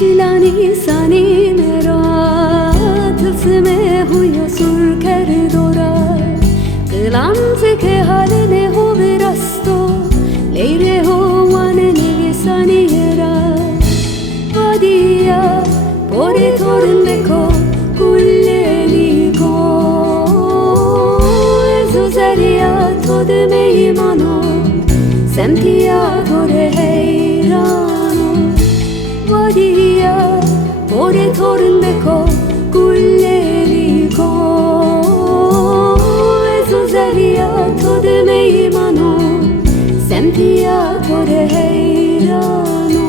Chilani sani mera tılsime huya sur कर dora Gılam ke haline ho virasto Leire ho wane nege sani era Vadia pore torun beko kulleli ko Ezuzeria tode meimano Sempia tore heirano Vadia pore torun beko kulleli ko Ezuzeria tode meimano Sempia tore heirano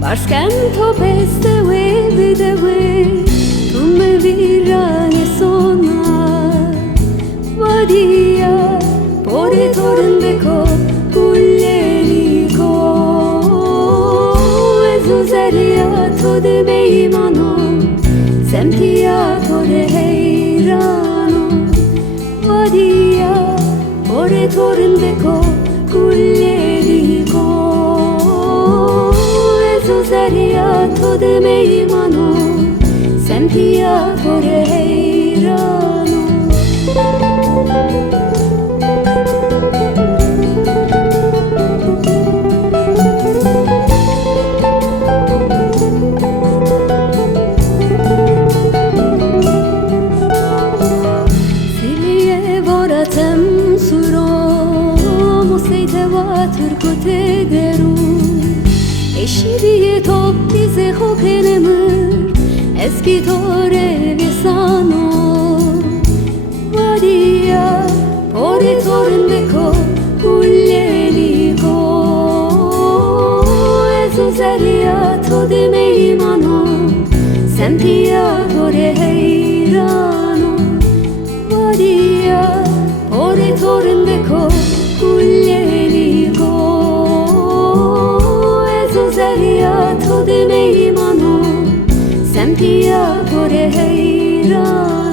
Parsken to peste we bide we tumme virane sona Vadia pore torun beko kulleli ko Ezuzeria tode meimano Sempia tore heirano Vadia pore torun beko kulleli ko Ezuzeria tode meimano Sempia tore heirano Siliye voratem suro Museyte vatır kote deru Eşiriye top bize hopenemir Eski tore visano Vadia pore torun beko kulleli ko Ezuzeria tode meimano Sempia tore heirano Vadia pore torun beko kulleli ko Ezuzeria tode meimano Sempia tore heirano